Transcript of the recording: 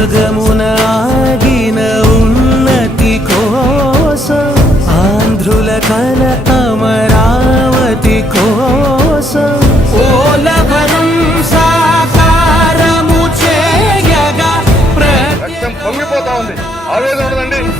మార్గమున ఆగిన ఉన్నతి కోసం ఆంధ్రుల కల అమరావతి కోసం. ఆవేదన ఉండండి